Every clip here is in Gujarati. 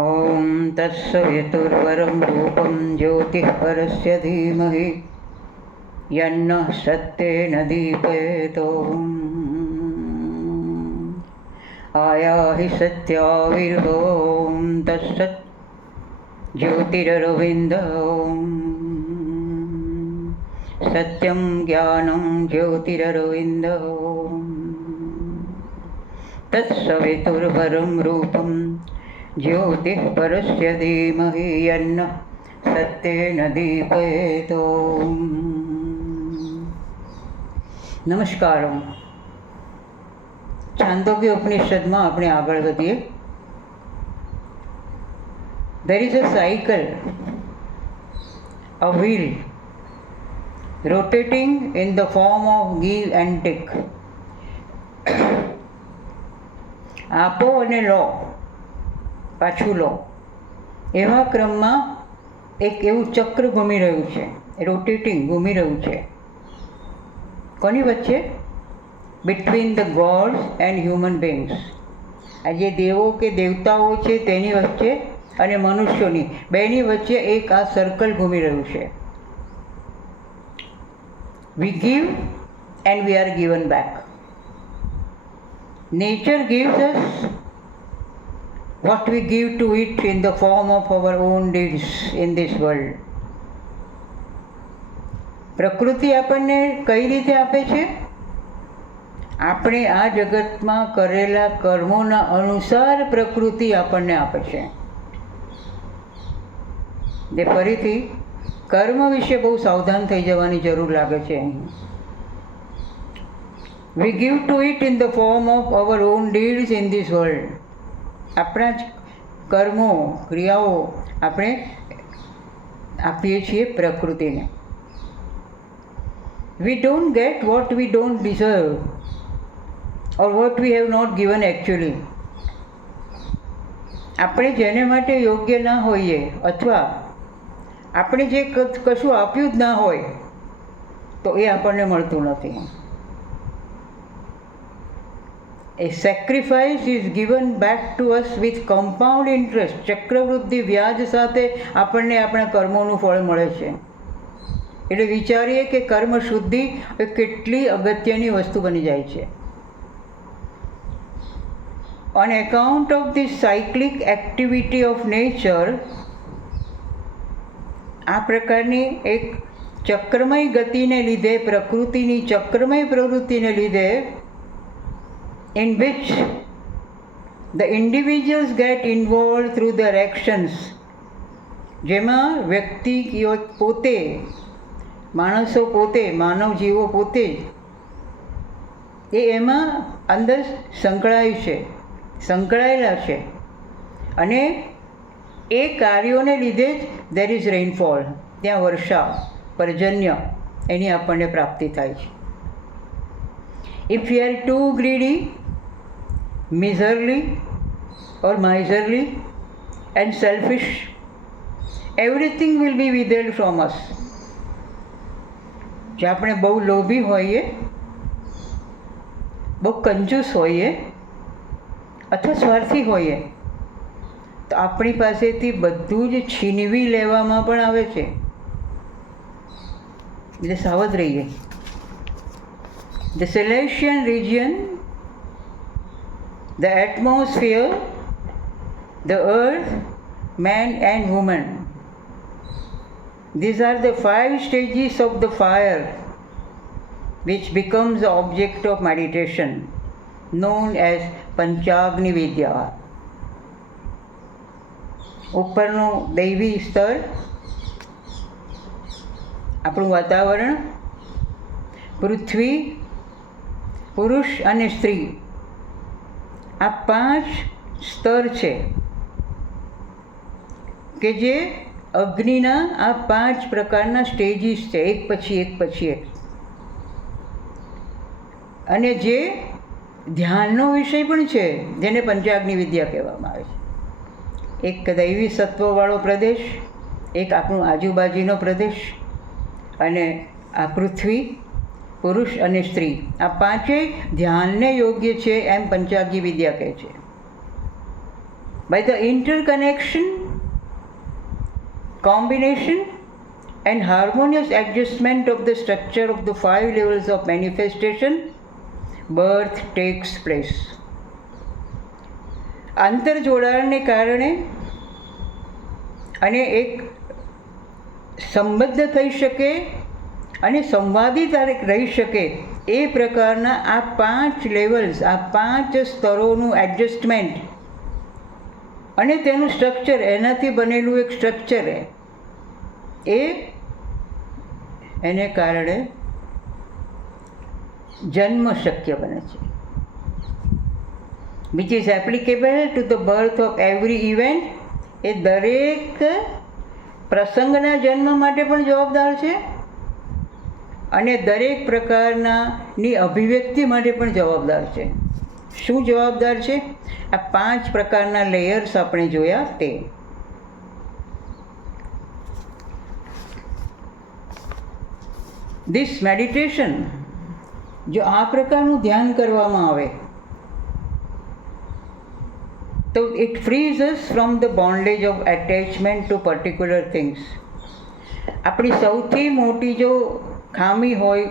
ॐ तत्सवितुर्वरं रूपं ज्योतिः परस्य धीमहि यन्नः सत्येन दीपयतो आयाहि सत्याविर्भवं तत्सत् ज्योतिररविन्दं सत्यं ज्ञानं ज्योतिररविन्दं तत्सवितुर्वरं रूपं ज्योतिः परस्य धीमहि यन्नः सत्येन दीपयतो। નમસ્કાર. છાંદોગ્ય ઉપનિષદમાં આપણે આગળ વધીએ. There is a cycle, a wheel rotating in the form of give and take. આપો અને લો, પાછું લો, એવા ક્રમમાં એક એવું ચક્ર ઘૂમી રહ્યું છે, રોટેટિંગ ઘૂમી રહ્યું છે. કોની વચ્ચે? Between the gods and human beings. આ જે દેવો કે દેવતાઓ છે તેની વચ્ચે અને મનુષ્યોની બેની વચ્ચે એક આ સર્કલ ઘૂમી રહ્યું છે. We give and we are given back. Nature gives us what we give to it in the form of our own deeds in this world. પ્રકૃતિ આપણને કઈ રીતે આપે છે? આપણે આ જગતમાં કરેલા કર્મોના અનુસાર પ્રકૃતિ આપણને આપે છે. જે ફરીથી કર્મ વિશે બહુ સાવધાન થઈ જવાની જરૂર લાગે છે અહીં. We give to it in the form of our own deeds in this world. આપણા જ કર્મો, ક્રિયાઓ આપણે આપીએ છીએ પ્રકૃતિને. We don't get what we don't deserve or what we have not given actually. આપણે જેને માટે યોગ્ય ના હોઈએ અથવા આપણે જે કશું આપ્યું જ ના હોય તો એ આપણને મળતું નથી. A sacrifice is given back to us with compound interest. ચક્રવૃદ્ધિ વ્યાજ સાથે આપણને આપણા કર્મોનું ફળ મળે છે. એટલે વિચારીએ કે કર્મ શુદ્ધિ એ કેટલી અગત્યની વસ્તુ બની જાય છે. On account of this cyclic activity of nature, આ પ્રકારની એક ચક્રમય ગતિને લીધે, પ્રકૃતિની ચક્રમય પ્રવૃત્તિને લીધે, in which the individuals get involved through their actions, જેમાં વ્યક્તિ પોતે, માણસો પોતે, માનવ જીવો પોતે એ એમાં અંદર સંકળાયેલા છે અને એ કાર્યોને લીધે જ there is rainfall, ત્યાં વર્ષા, પર્જન્ય એની આપણને પ્રાપ્તિ થાય છે. If we are too greedy, miserly or miserly and selfish, everything will be withheld from us. જો આપણે બહુ લોભી હોઈએ, બહુ કંજૂસ હોઈએ અથવા સ્વાર્થી હોઈએ તો આપણી પાસેથી બધું જ છીનવી લેવામાં પણ આવે છે. એટલે સાવધ રહીએ. The celestial region, the atmosphere, the earth, man and woman. These are the 5 stages of the fire which becomes the object of meditation, known as Panchagni Vidya. ઉપરનું દૈવી સ્તર, આપણું વાતાવરણ, પૃથ્વી, પુરુષ અને સ્ત્રી, આ 5 સ્તર છે કે જે અગ્નિના આ 5 પ્રકારના સ્ટેજીસ છે, એક પછી એક પછી એક. અને જે ધ્યાનનો વિષય પણ છે, જેને પંચાગ્નિ વિદ્યા કહેવામાં આવે છે. એક દૈવી સત્વવાળો પ્રદેશ, એક આપણું આજુબાજુનો પ્રદેશ અને આ પૃથ્વી, પુરુષ અને સ્ત્રી, આ 5 ધ્યાનને યોગ્ય છે એમ પંચાગ્નિ વિદ્યા કહે છે. by the interconnection, combination and harmonious adjustment of the structure of the 5 levels of manifestation, birth takes place. આંતરજોડાણને કારણે અને એક સંબદ્ધ થઈ શકે અને સંવાદિત રહી શકે એ પ્રકારના આ 5 લેવલ્સ, આ 5 સ્તરોનું એડજસ્ટમેન્ટ અને તેનું સ્ટ્રક્ચર, એનાથી બનેલું એક સ્ટ્રક્ચર એને કારણે જન્મ શક્ય બને છે, which is applicable to the birth of every event. એ દરેક પ્રસંગના જન્મ માટે પણ જવાબદાર છે અને દરેક પ્રકારની અભિવ્યક્તિ માટે પણ જવાબદાર છે. શું જવાબદાર છે? આ 5 પ્રકારના લેયર્સ આપણે જોયા તે. ધીસ મેડિટેશન, જો આ પ્રકારનું ધ્યાન કરવામાં આવે તો it frees us from the bondage of attachment to particular things. આપણી સૌથી મોટી જો ખામી હોય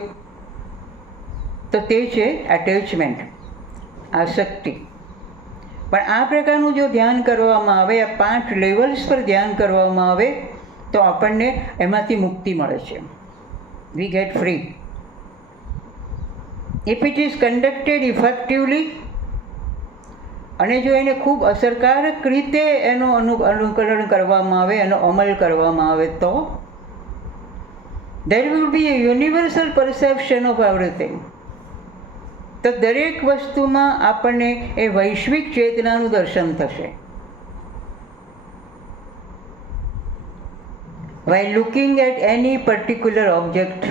તો તે છે એટેચમેન્ટ, આસક્તિ. પણ આ પ્રકારનું જો ધ્યાન કરવામાં આવે, આ 5 લેવલ્સ પર ધ્યાન કરવામાં આવે તો આપણને એમાંથી મુક્તિ મળે છે. We get free. If it is conducted effectively, અને જો એને ખૂબ અસરકારક રીતે એનો અનુકરણ કરવામાં આવે, એનો અમલ કરવામાં આવે તો there will be a universal perception of everything. તો દરેક વસ્તુમાં આપણને એ વૈશ્વિક ચેતનાનું દર્શન થશે. While looking at any particular object,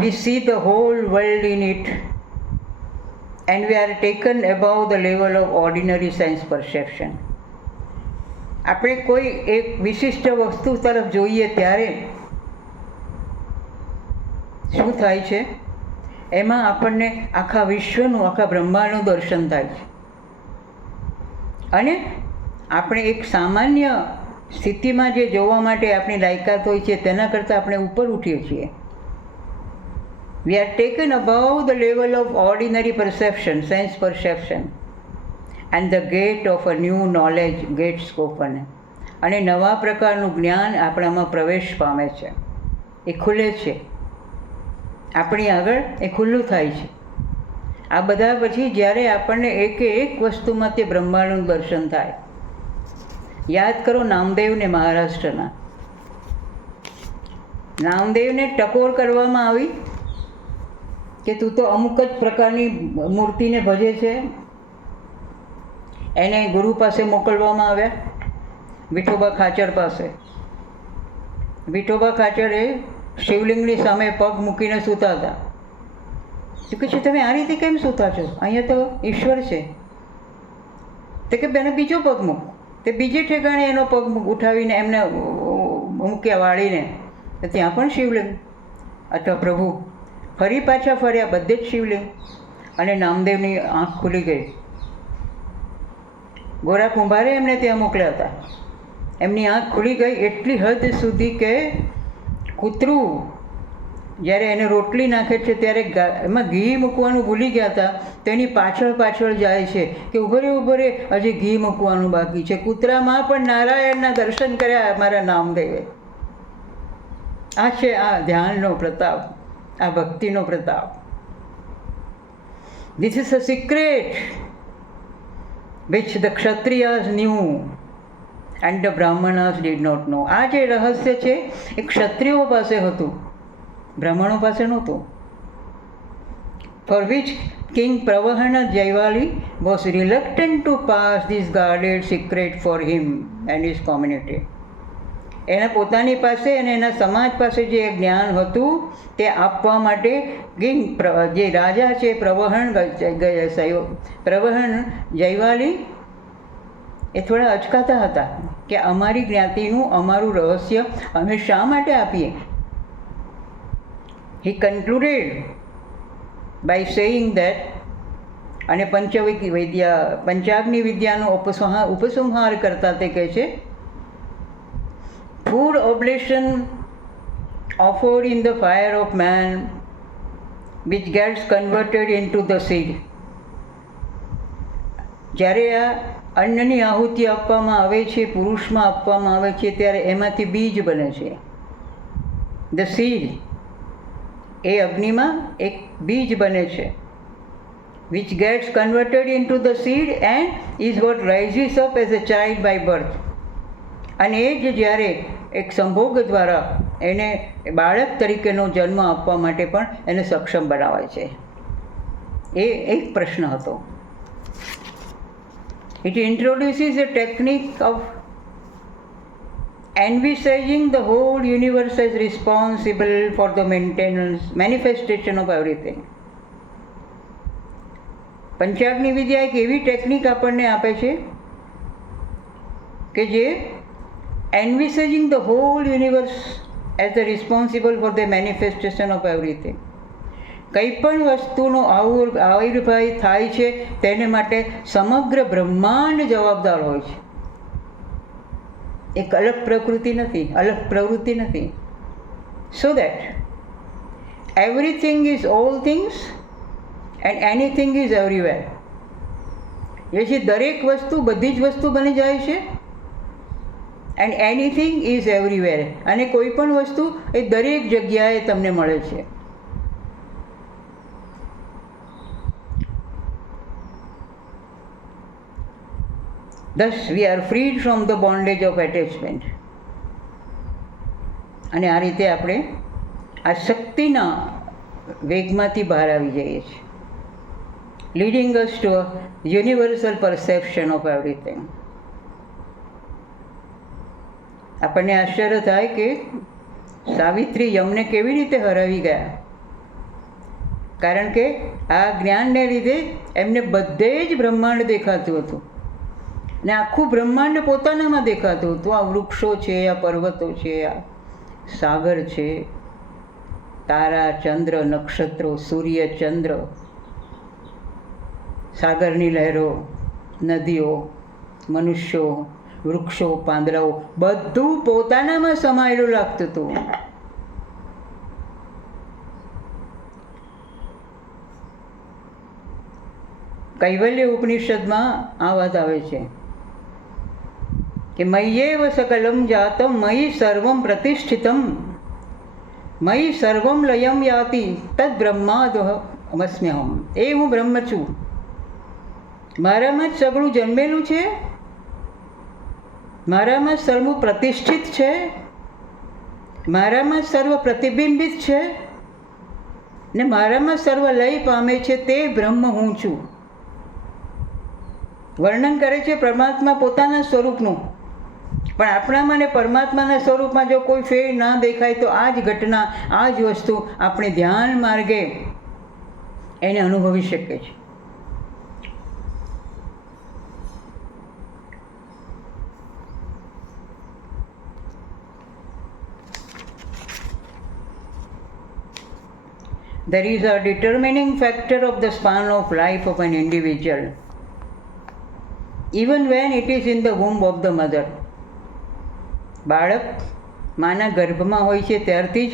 we see the whole world in it, and we are taken above the level of ordinary sense perception. આપણે કોઈ એક વિશિષ્ટ વસ્તુ તરફ જોઈએ ત્યારે શું થાય છે? એમાં આપણને આખા વિશ્વનું, આખા બ્રહ્માંડનું દર્શન થાય છે અને આપણે એક સામાન્ય સ્થિતિમાં જે જોવા માટે આપણી લાયકાત હોય છે તેના કરતાં આપણે ઉપર ઉઠીએ છીએ. We are taken above the level of ordinary perception, sense perception, and the gate of a new knowledge gets open. અને નવા પ્રકારનું જ્ઞાન આપણામાં પ્રવેશ પામે છે, એ ખુલે છે, આપણી આગળ એ ખુલ્લું થાય છે. આ બધા પછી જ્યારે આપણને એક વસ્તુમાં તે બ્રહ્માંડનું દર્શન થાય. યાદ કરો નામદેવને, મહારાષ્ટ્રના નામદેવને ટકોર કરવામાં આવી કે તું તો અમુક જ પ્રકારની મૂર્તિને ભજે છે. એને ગુરુ પાસે મોકલવામાં આવ્યા, વિઠોબા ખાચર પાસે. વિઠોબા ખાચર એ શિવલિંગની સામે પગ મૂકીને સૂતા હતા. તો કે છે તમે આ રીતે કેમ સૂતા છો? અહીંયા તો ઈશ્વર છે. તો કે બેને બીજો પગ મૂક. તે બીજે ઠેકાણે એનો પગ ઉઠાવીને એમને મૂક્યા વાળીને, તો ત્યાં પણ શિવલિંગ અથવા પ્રભુ. ફરી પાછા ફર્યા, બધે જ શિવલિંગ. અને નામદેવની આંખ ખુલી ગઈ. ગોરા કુંભારે એમને ત્યાં મોકલ્યા હતા. એમની આંખ ખુલી ગઈ એટલી હદ સુધી કે કૂતરું જ્યારે એને રોટલી નાખે છે ત્યારે એમાં ઘી મૂકવાનું ભૂલી ગયા હતા, તો એની પાછળ પાછળ જાય છે કે ઉભો રે હજી ઘી મૂકવાનું બાકી છે. કૂતરામાં પણ નારાયણના દર્શન કર્યા મારા નામદેવે. આ છે આ ધ્યાનનો પ્રતાપ, આ ભક્તિનો પ્રતાપ. This is a secret which the Kshatriyas knew and the Brahmanas did not know. આ જે રહસ્ય છે એ ક્ષત્રિયો પાસે હતું, બ્રાહ્મણો પાસે નહોતું. For which king Pravahana Jaivali was reluctant to pass this guarded secret for him and his community. એના પોતાની પાસે અને એના સમાજ પાસે જે જ્ઞાન હતું તે આપવા માટે કિંગ જે રાજા છે પ્રવહન જયવાલી એ થોડા અચકાતા હતા કે અમારી જ્ઞાતિનું અમારું રહસ્ય અમે શા માટે આપીએ. He concluded by saying that અને પંચાગ્નિ વિદ્યાનો ઉપસંહાર કરતા તે કહે છે, food oblation offered in the fire of man which gets converted into the seed. જ્યારે આ અન્નની આહુતિ આપવામાં આવે છે, પુરુષમાં આપવામાં આવે છે, ત્યારે એમાંથી બીજ બને છે. ધ સીડ એ અગ્નિમાં એક બીજ બને છે, which gets converted into the seed and is what rises up as a child by birth. અને એ જ જ્યારે એક સંભોગ દ્વારા એને બાળક તરીકેનો જન્મ આપવા માટે પણ એને સક્ષમ બનાવે છે. એ એક પ્રશ્ન હતો. It introduces a technique of envisaging the whole universe as responsible for the manifestation of everything. પંચાગ્નિ વિદ્યા એક એવી ટેકનિક આપણને આપે છે કે જે envisaging the whole universe as the responsible for the manifestation of everything. કંઈ પણ વસ્તુનો આવિર્ભાવ થાય છે તેને માટે સમગ્ર બ્રહ્માંડ જવાબદાર હોય છે. એક અલગ પ્રવૃત્તિ નથી. So that everything is all things and anything is everywhere. એ છે દરેક વસ્તુ બધી જ વસ્તુ બની જાય છે, and anything is everywhere. અને કોઈ પણ વસ્તુ એ દરેક જગ્યાએ તમને મળે છે. Thus we are freed from the bondage of attachment. અને આ રીતે આપણે આ શક્તિના વેગમાંથી બહાર આવી જઈએ છીએ, leading us to a universal perception of everything. આપણને આશ્ચર્ય થાય કે સાવિત્રી યમને કેવી રીતે હરાવી ગયા, કારણ કે આ જ્ઞાનને લીધે એમને બધે જ બ્રહ્માંડ દેખાતું હતું ને આખું બ્રહ્માંડ પોતાનામાં દેખાતું હતું. આ વૃક્ષો છે, આ પર્વતો છે, આ સાગર છે, તારા, ચંદ્ર, નક્ષત્રો, સૂર્ય, ચંદ્ર, સાગરની લહેરો, નદીઓ, મનુષ્યો, વૃક્ષો, પાંદડાઓ, બધું પોતાનામાં સમાયેલું લાગતું હતું. કૈવલ્ય ઉપનિષદમાં આ વાત આવે છે કે મય્યેવ સકલમ જાતમ મયી સર્વમ પ્રતિષ્ઠિતમ મયી સર્વમ લયમ યાતિ તદ બ્રહ્માદમસ્મ્યહમ. એ હું બ્રહ્મ છું, મારામાં જ સગળું જન્મેલું છે, મારામાં સર્વ પ્રતિષ્ઠિત છે, મારામાં સર્વ પ્રતિબિંબિત છે ને મારામાં સર્વ લય પામે છે, તે બ્રહ્મ હું છું. વર્ણન કરે છે પરમાત્મા પોતાના સ્વરૂપનું, પણ આપણામાં ને પરમાત્માના સ્વરૂપમાં જો કોઈ ફેર ના દેખાય તો આ જ ઘટના, આ જ વસ્તુ આપણે ધ્યાન માર્ગે એને અનુભવી શકીએ છીએ. There is a determining factor of the span of life of an individual, even when it is in the womb of the mother. બાળક માના ગર્ભમાં હોય છે ત્યારથી જ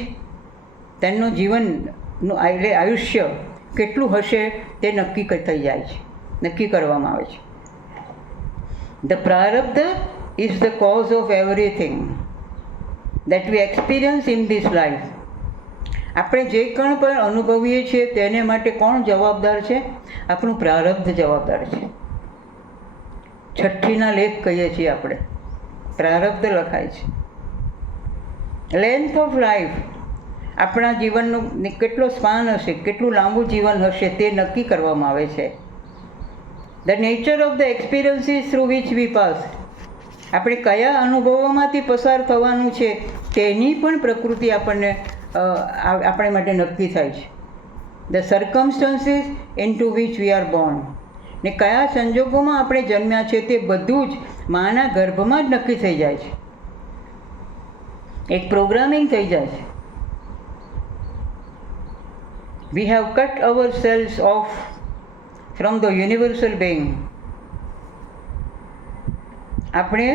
તેનું જીવનનું આયુષ્ય કેટલું હશે તે નક્કી થઈ જાય છે, નક્કી કરવામાં આવે છે. The prarabdha is the cause of everything that we experience in this life. આપણે જે કણ પણ અનુભવીએ છીએ તેને માટે કોણ જવાબદાર છે? આપણું પ્રારબ્ધ જવાબદાર છે. છઠ્ઠીના લેખ કહીએ છીએ આપણે, પ્રારબ્ધ લખાય છે. લેન્થ ઓફ લાઈફ, આપણા જીવનનું કેટલો સ્પાન હશે, કેટલું લાંબુ જીવન હશે તે નક્કી કરવામાં આવે છે. The nature of the experiences through which we pass, આપણે કયા અનુભવોમાંથી પસાર થવાનું છે તેની પણ પ્રકૃતિ આપણે માટે નક્કી થાય છે. The circumstances in two which we are Born, ને કયા સંજોગોમાં આપણે જન્મ્યા છે તે બધું જ માના ગર્ભમાં જ નક્કી થઈ જાય છે, એક પ્રોગ્રામિંગ થઈ જાય છે. We have cut ourselves off from the universal being. આપણે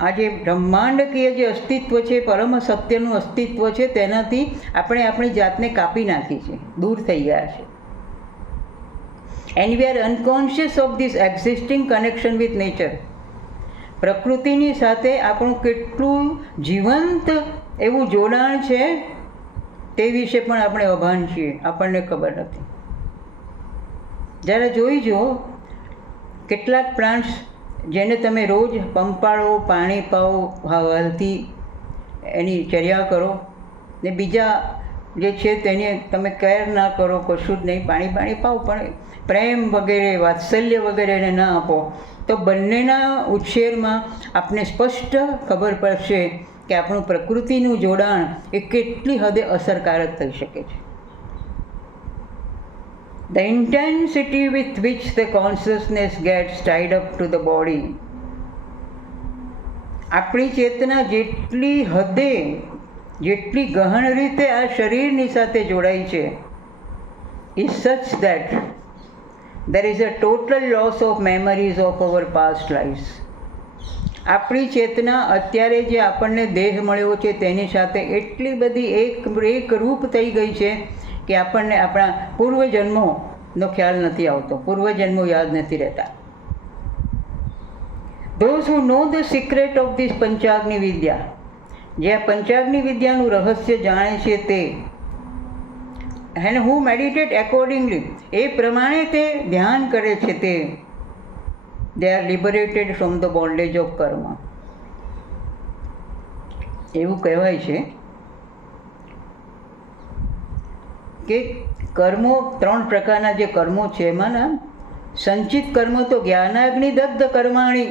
આ જે બ્રહ્માંડકીય જે અસ્તિત્વ છે, પરમ સત્યનું અસ્તિત્વ છે, તેનાથી આપણે આપણી જાતને કાપી નાખી છે, દૂર થઈ ગયા છે. And we are unconscious of this existing connection with nature. પ્રકૃતિની સાથે આપણું કેટલું જીવંત એવું જોડાણ છે તે વિશે પણ આપણે અભાન છીએ, આપણને ખબર નથી. જ્યારે જોઈ જુઓ કેટલાક પ્લાન્ટ્સ જેને તમે રોજ પંપાળો, પાણી પાવો, હવાથી એની ચર્યા કરો, ને બીજા જે છે તેને તમે કેર ના કરો, કશું જ નહીં, પાણી પાવો, પણ પ્રેમ વગેરે, વાત્સલ્ય વગેરેને ના આપો, તો બંનેના ઉછેરમાં આપને સ્પષ્ટ ખબર પડશે કે આપણું પ્રકૃતિનું જોડાણ એ કેટલી હદે અસરકારક થઈ શકે છે. The intensity with which the consciousness gets tied up to the body. આપણી ચેતના જેટલી હદે, જેટલી ગહન રીતે આ શરીરની સાથે જોડાઈ છે, is such that there is a total loss of memories of our past lives. આપણી ચેતના અત્યારે જે આપણને દેહ મળ્યો છે તેની સાથે એટલી બધી એક રૂપ થઈ ગઈ છે કે આપણને આપણા પૂર્વજન્મોનો ખ્યાલ નથી આવતો, પૂર્વજન્મો યાદ નથી રહેતા. Those who know the secret of this પંચાગ્નિ વિદ્યા, જે આ પંચાગ્નિ વિદ્યાનું રહસ્ય જાણે છે તે, and who meditate accordingly, એ પ્રમાણે તે ધ્યાન કરે છે તે, they are liberated from the bondage of karma. એવું કહેવાય છે કે કર્મો, 3 પ્રકારના જે કર્મો છે એમાંના સંચિત કર્મો તો જ્ઞાનાગ્નિ દગ્ધ કર્માણી,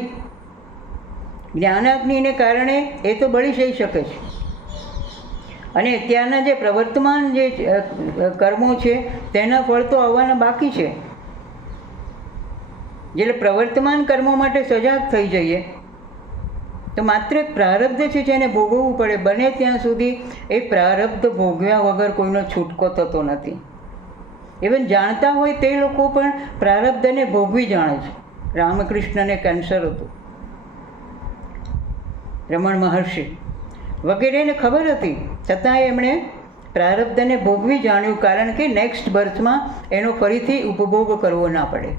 જ્ઞાનાગ્નિને કારણે એ તો બળી જઈ શકે છે. અને ત્યાંના જે પ્રવર્તમાન જે કર્મો છે તેના ફળ તો આવવાના બાકી છે. એટલે પ્રવર્તમાન કર્મો માટે સજાગ થઈ જઈએ તો માત્ર એક પ્રારબ્ધ છે જેને ભોગવવું પડે. બને ત્યાં સુધી એ પ્રારબ્ધ ભોગવ્યા વગર કોઈનો છૂટકો થતો નથી. ઇવન જાણતા હોય તે લોકો પણ પ્રારબ્ધને ભોગવી જાણે છે. રામકૃષ્ણને કેન્સર હતું, રમણ મહર્ષિ વગેરેને ખબર હતી, છતાંય એમણે પ્રારબ્ધને ભોગવી જાણ્યું, કારણ કે નેક્સ્ટ બર્થમાં એનો ફરીથી ઉપભોગ કરવો ના પડે.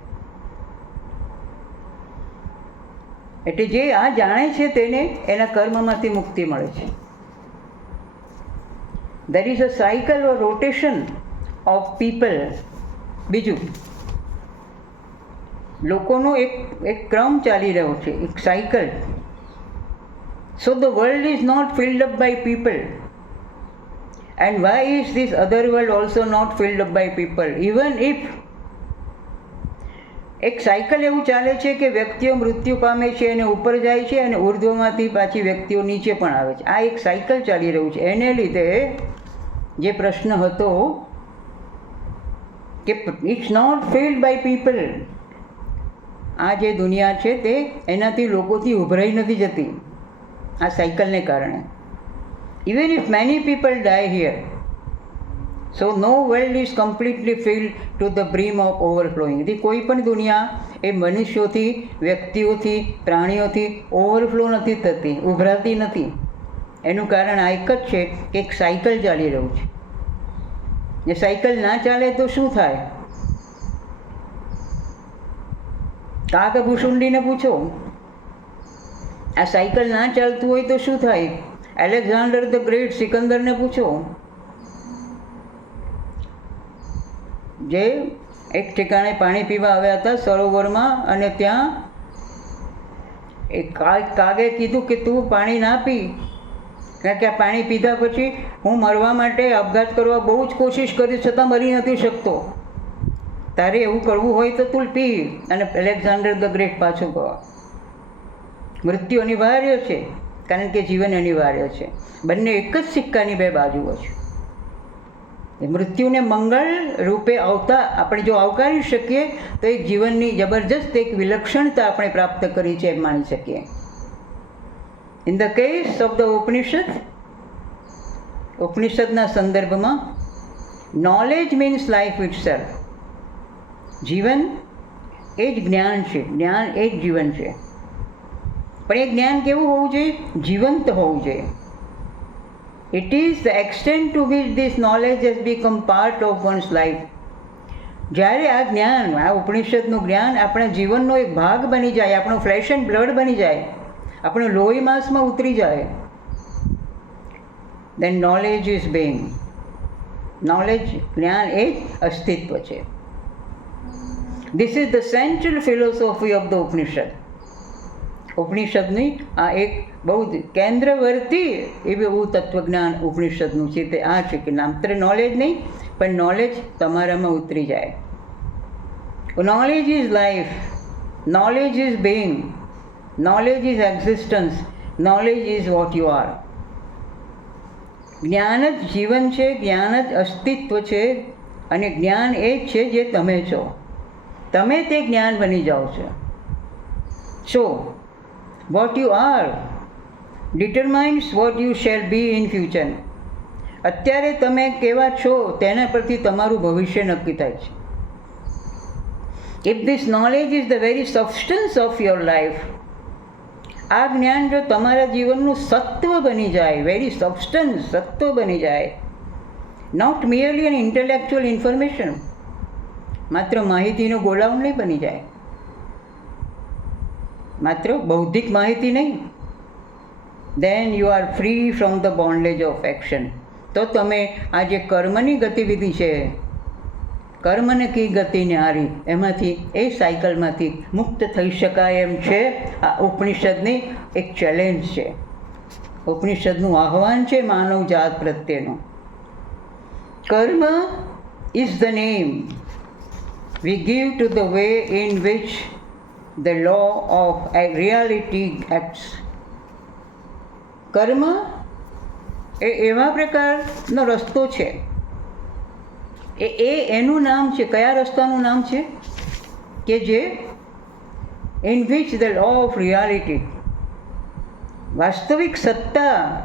એટલે જે આ જાણે છે તેને એના કર્મમાંથી મુક્તિ મળે છે. there is a cycle or rotation of people. બીજું, લોકોનો એક ક્રમ ચાલી રહ્યો છે, એક cycle. So the world is not filled up by people. And why is this other world also not filled up by people? Even if એક સાયકલ એવું ચાલે છે કે વ્યક્તિઓ મૃત્યુ પામે છે અને ઉપર જાય છે અને ઉર્ધ્વમાંથી પાછી વ્યક્તિઓ નીચે પણ આવે છે. આ એક સાયકલ ચાલી રહ્યું છે. એને લીધે જે પ્રશ્ન હતો કે it's not filled by people, આ જે દુનિયા છે તે એનાથી લોકોથી ઉભરાઈ નથી જતી આ સાયકલને કારણે. Even if many people die here, so no world is completely filled to the brim of overflowing. કોઈ પણ દુનિયા એ મનુષ્યોથી, વ્યક્તિઓથી, પ્રાણીઓથી ઓવરફ્લો નથી થતી, ઉભરાતી નથી. એનું કારણ આ એક જ છે કે એક સાયકલ ચાલી રહ્યું છે. એ સાયકલ ના ચાલે તો શું થાય? કાગભૂષુંડીને પૂછો, આ સાયકલ ના ચાલતું હોય તો શું થાય? એલેક્ઝાન્ડર ધ ગ્રેટ, સિકંદરને પૂછો, જે એક ઠેકાણે પાણી પીવા આવ્યા હતા સરોવરમાં, અને ત્યાં એક કાગે કીધું કે તું પાણી ના પી, કારણ કે આ પાણી પીધા પછી હું મરવા માટે આપઘાત કરવા બહુ જ કોશિશ કરી છતાં મરી નથી શકતો. તારે એવું કરવું હોય તો તું પી. અને એલેક્ઝાન્ડર ધ ગ્રેટ પાછો ગયો. મૃત્યુ અનિવાર્ય છે, કારણ કે જીવન અનિવાર્ય છે. બંને એક જ સિક્કાની બે બાજુઓ છે. મૃત્યુને મંગળ રૂપે આપણે જો આવકારી શકીએ તો એક જીવનની જબરજસ્ત એક વિલક્ષણતા આપણે પ્રાપ્ત કરી છે એમ માની શકીએ. In the case of the ઉપનિષદના સંદર્ભમાં નોલેજ મીન્સ લાઈફ ઇટસેલ્ફ. જીવન એ જ જ્ઞાન છે, જ્ઞાન એ જ જીવન છે. પણ એ જ્ઞાન કેવું હોવું જોઈએ? જીવંત હોવું જોઈએ. It is the extent two which this knowledge has become part of once life. જ્યારે આ જ્ઞાન, આ ઉપનિષદનું જ્ઞાન આપણા જીવનનો એક ભાગ બની જાય, આપણો ફ્લેશ એન્ડ બ્લડ બની જાય, આપણું લોહી માંસમાં ઉતરી જાય, then knowledge is being. Knowledge, જ્ઞાન એ જ અસ્તિત્વ છે. This is the central philosophy of the Upanishad. ઉપનિષદની આ એક બહુ જ કેન્દ્રવર્તી એવું તત્વજ્ઞાન ઉપનિષદનું છે. તે આ છે કે માત્ર નોલેજ નહીં, પણ નોલેજ તમારામાં ઉતરી જાય. Knowledge is life, knowledge is Bing, knowledge is existence, knowledge is what you are. જ્ઞાન જ જીવન છે, જ્ઞાન જ અસ્તિત્વ છે, અને જ્ઞાન એ જ છે જે તમે છો. તમે તે જ્ઞાન બની જાઓ છો. So what you are determines what you shall be in future. અત્યારે તમે કેવા છો તેના પરથી તમારું ભવિષ્ય નક્કી થાય છે. If this knowledge is the very substance of your life, આ જ્ઞાન જો તમારા જીવનનું સત્વ બની જાય, વેરી સબસ્ટન્સ, સત્વ બની જાય, નોટ મિયરલી એન ઇન્ટેલેક્ચ્યુઅલ ઇન્ફોર્મેશન, માત્ર માહિતીનો ગોળાઉં નહીં બની જાય, માત્ર બૌદ્ધિક માહિતી નહીં, then you are free from the bondage of action. તો તમે આ જે કર્મની ગતિવિધિ છે, કર્મની ગતિને હારી, એમાંથી એ સાયકલમાંથી મુક્ત થઈ શકાય એમ છે. આ ઉપનિષદની એક ચેલેન્જ છે, ઉપનિષદનું આહ્વાન છે માનવ જાત પ્રત્યેનું. કર્મ is the name we give to the way in which the law of reality acts. કર્મ એ એવા પ્રકારનો રસ્તો છે, એનું નામ છે. કયા રસ્તાનું નામ છે? કે જે in which the law of reality, વાસ્તવિક સત્તાનો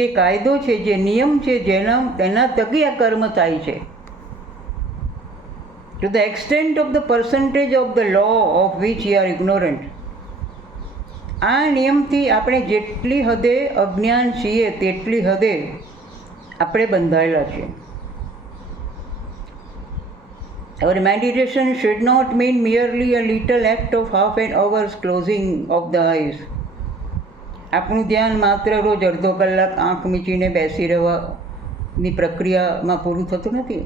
જે કાયદો છે, જે નિયમ છે, તેના થકી આ કર્મ થાય છે. To the extent of the percentage of the law of which you are ignorant. આ નિયમથી આપણે જેટલી હદે અજ્ઞાન છીએ તેટલી હદે આપણે બંધાયેલા છીએ. Our meditation should not mean merely a little act of half an hour's closing of the eyes. આપણું ધ્યાન માત્ર રોજ અડધો કલાક આંખ મીચીને બેસી રહેવાની પ્રક્રિયામાં પૂરું થતું નથી.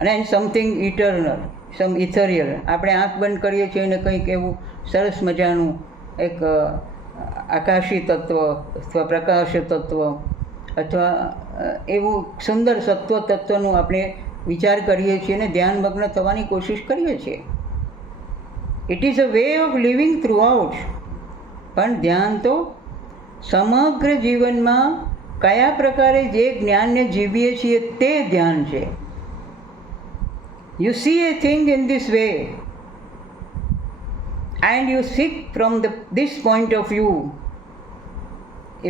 અને સમથિંગ ઇટર્નલ, સમ ઇથરિયલ. આપણે આંખ બંધ કરીએ છીએ અને કંઈક એવું સરસ મજાનું એક આકાશી તત્વ અથવા પ્રકાશ તત્વ અથવા એવું સુંદર સત્વ તત્વનું આપણે વિચાર કરીએ છીએ અને ધ્યાનમગ્ન થવાની કોશિશ કરીએ છીએ. It is a way of living through out. પણ ધ્યાન તો સમગ્ર જીવનમાં કયા પ્રકારે જે જ્ઞાનને જીવીએ છીએ તે ધ્યાન છે. You see a thing in this way and you seek from this point of view.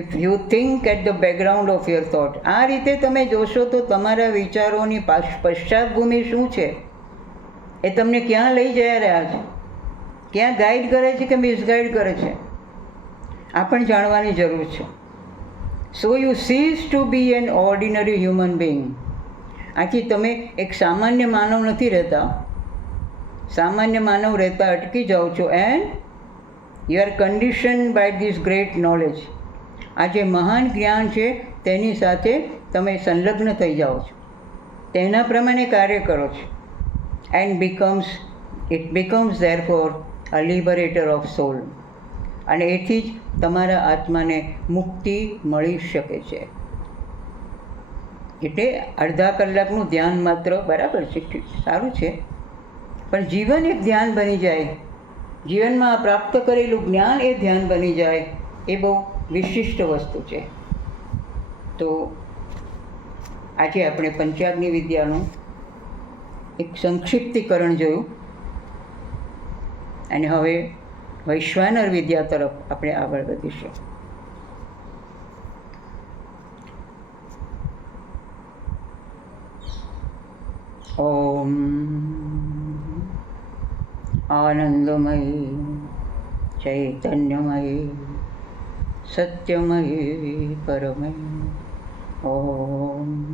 If you think at the background of your thought, આ રીતે તમે જોશો તો તમારા વિચારોની પશ્ચાતભૂમિ શું છે, એ તમને ક્યાં લઈ જઈ રહ્યા છે, ક્યાં ગાઈડ કરે છે કે મિસગાઈડ કરે છે, આ પણ જાણવાની જરૂર છે. So you cease to be an ordinary human being. આથી તમે એક સામાન્ય માનવ નથી રહેતા, સામાન્ય માનવ રહેતા અટકી જાઓ છો. And you are condition by this great knowledge. આ જે મહાન જ્ઞાન છે તેની સાથે તમે સંલગ્ન થઈ જાઓ છો, તેના પ્રમાણે કાર્ય કરો છો. And it becomes therefore a liberator of soul. અને એથી જ તમારા આત્માને મુક્તિ મળી શકે છે. એટલે અડધા કલાકનું ધ્યાન માત્ર બરાબર છે, સારું છે, પણ જીવન એક ધ્યાન બની જાય, જીવનમાં પ્રાપ્ત કરેલું જ્ઞાન એ ધ્યાન બની જાય, એ બહુ વિશિષ્ટ વસ્તુ છે. તો આજે આપણે પંચાગ્નિ વિદ્યાનું એક સંક્ષિપ્તીકરણ જોયું, અને હવે વૈશ્વાનર વિદ્યા તરફ આપણે આગળ વધીશું. ઓમ આનંદમયી ચૈતન્યમયી સત્યમયી પરમે ઓમ